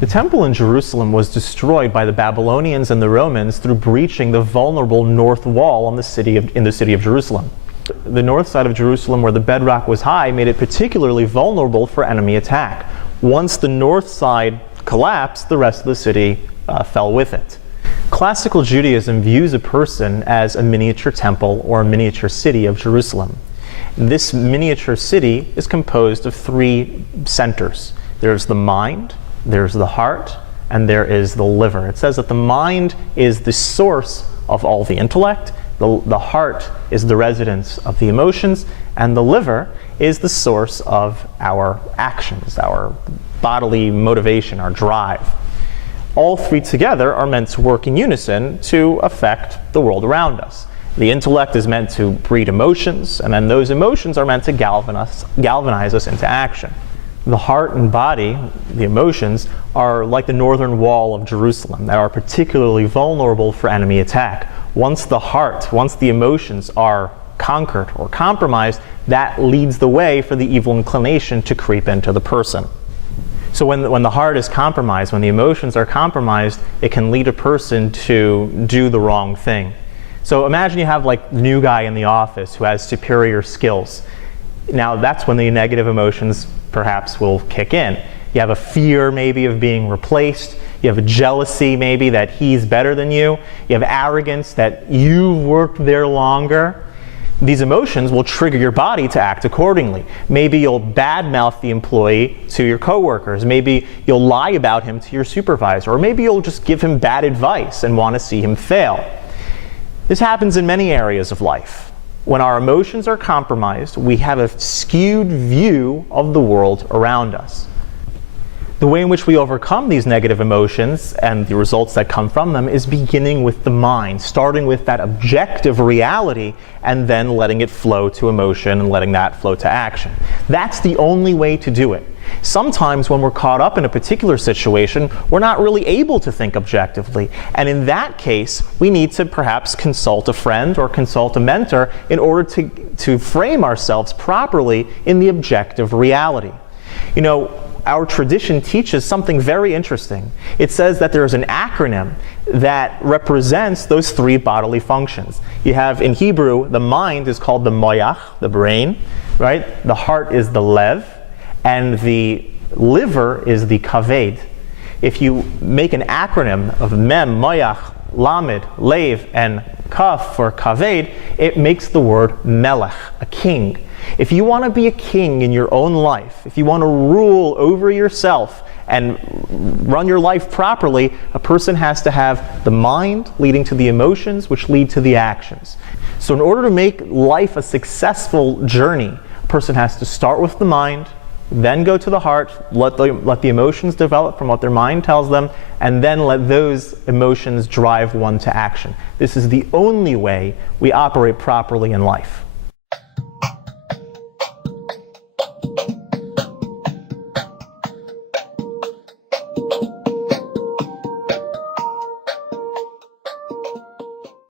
The temple in Jerusalem was destroyed by the Babylonians and the Romans through breaching the vulnerable north wall in the city of Jerusalem. The north side of Jerusalem, where the bedrock was high, made it particularly vulnerable for enemy attack. Once the north side collapsed, the rest of the city fell with it. Classical Judaism views a person as a miniature temple or a miniature city of Jerusalem. This miniature city is composed of three centers. There's the mind, there's the heart, and there is the liver. It says that the mind is the source of all the intellect, the heart is the residence of the emotions, and the liver is the source of our actions, our bodily motivation, our drive. All three together are meant to work in unison to affect the world around us. The intellect is meant to breed emotions, and then those emotions are meant to galvanize us into action. The heart and body, the emotions, are like the northern wall of Jerusalem that are particularly vulnerable for enemy attack. Once the emotions are conquered or compromised, that leads the way for the evil inclination to creep into the person. So when the heart is compromised, when the emotions are compromised, it can lead a person to do the wrong thing. So imagine you have like the new guy in the office who has superior skills. Now that's when the negative emotions perhaps will kick in. You have a fear maybe of being replaced. You have a jealousy maybe that he's better than you. You have arrogance that you've worked there longer. These emotions will trigger your body to act accordingly. Maybe you'll badmouth the employee to your coworkers. Maybe you'll lie about him to your supervisor. Or maybe you'll just give him bad advice and want to see him fail. This happens in many areas of life. When our emotions are compromised, we have a skewed view of the world around us. The way in which we overcome these negative emotions and the results that come from them is beginning with the mind, starting with that objective reality and then letting it flow to emotion and letting that flow to action. That's the only way to do it. Sometimes when we're caught up in a particular situation, we're not really able to think objectively. And in that case, we need to perhaps consult a friend or consult a mentor in order to frame ourselves properly in the objective reality. You know, our tradition teaches something very interesting. It says that there is an acronym that represents those three bodily functions. You have in Hebrew, the mind is called the moyach, the brain, right? The heart is the lev, and the liver is the kaved. If you make an acronym of mem, moyach, lamed, lev, and kaf for kaved, it makes the word melech, a king. If you want to be a king in your own life, if you want to rule over yourself and run your life properly, a person has to have the mind leading to the emotions, which lead to the actions. So in order to make life a successful journey, a person has to start with the mind, then go to the heart, let the emotions develop from what their mind tells them, and then let those emotions drive one to action. This is the only way we operate properly in life.